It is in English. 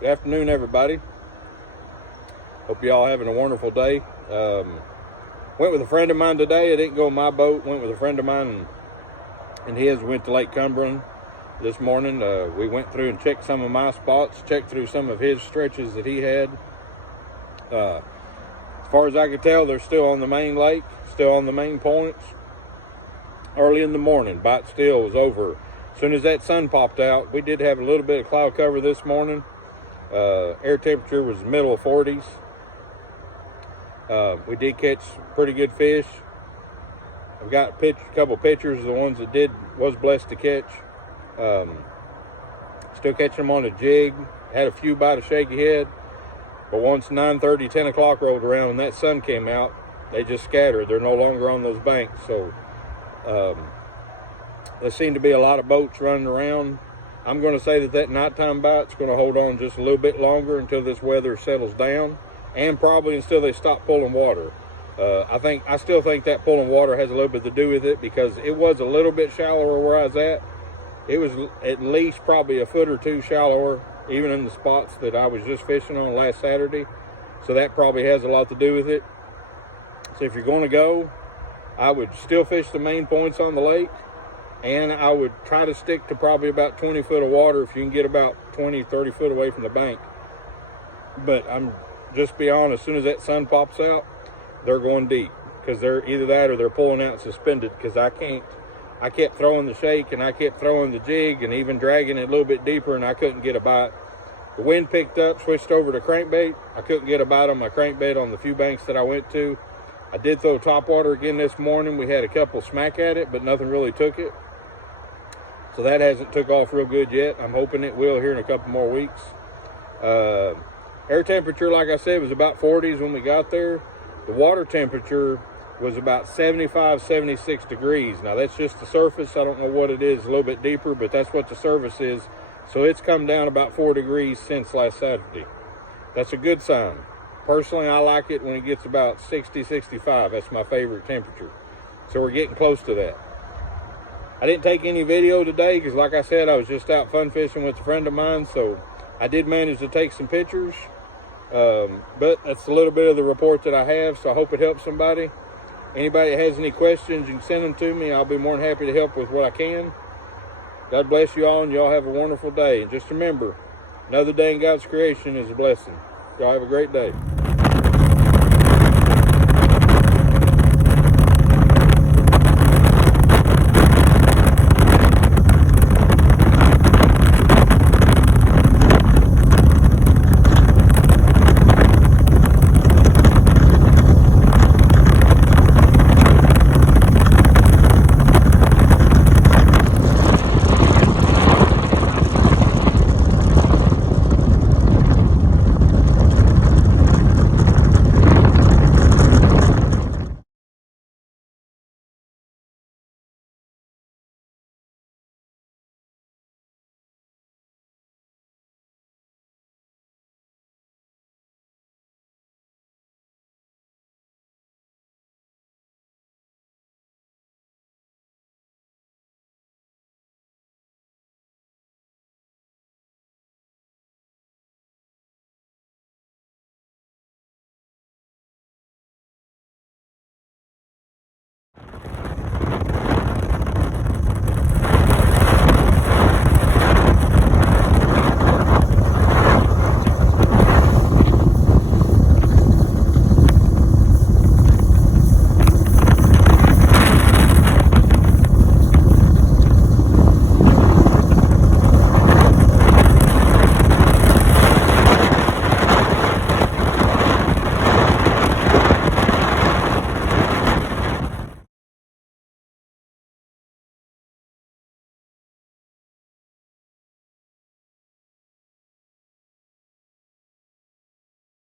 Good afternoon, everybody. Hope you all having a wonderful day. Went with a friend of mine today. I didn't go on my boat. Went with a friend of mine and his. Went to Lake Cumberland this morning. We went through and checked some of my spots, checked through some of his stretches that he had. As far as I could tell, they're still on the main lake, still on the main points. Early in the morning, bite still was over. As soon as that sun popped out, we did have a little bit of cloud cover this morning. Air temperature was middle of 40s. We did catch pretty good fish. I've got a couple pictures of the ones that was blessed to catch. Still catching them on a jig. Had a few bite a shaky head, but once 9:30, 10 o'clock rolled around and that sun came out, they just scattered. They're no longer on those banks. So there seem to be a lot of boats running around. I'm going to say that nighttime bite's going to hold on just a little bit longer until this weather settles down, and probably until they stop pulling water. I still think that pulling water has a little bit to do with it, because it was a little bit shallower where I was at. It was at least probably a foot or two shallower, even in the spots that I was just fishing on last Saturday. So that probably has a lot to do with it. So if you're going to go, I would still fish the main points on the lake, and I would try to stick to probably about 20 foot of water if you can get about 20, 30 foot away from the bank. But I'm just be honest, as soon as that sun pops out, they're going deep, because they're either that or they're pulling out suspended, because I kept throwing the shake and I kept throwing the jig and even dragging it a little bit deeper, and I couldn't get a bite. The wind picked up, switched over to crankbait. I couldn't get a bite on my crankbait on the few banks that I went to. I did throw topwater again this morning. We had a couple smack at it, but nothing really took it. So that hasn't took off real good yet. I'm hoping it will here in a couple more weeks. Air temperature, like I said, was about 40s when we got there. The water temperature was about 75, 76 degrees. Now that's just the surface. I don't know what it is a little bit deeper, but that's what the surface is. So it's come down about 4 degrees since last Saturday. That's a good sign. Personally, I like it when it gets about 60, 65. That's my favorite temperature. So we're getting close to that. I didn't take any video today because, like I said, I was just out fun fishing with a friend of mine. So I did manage to take some pictures. But that's a little bit of the report that I have. So I hope it helps somebody. Anybody that has any questions, you can send them to me. I'll be more than happy to help with what I can. God bless you all, and y'all have a wonderful day. And just remember, another day in God's creation is a blessing. Y'all have a great day.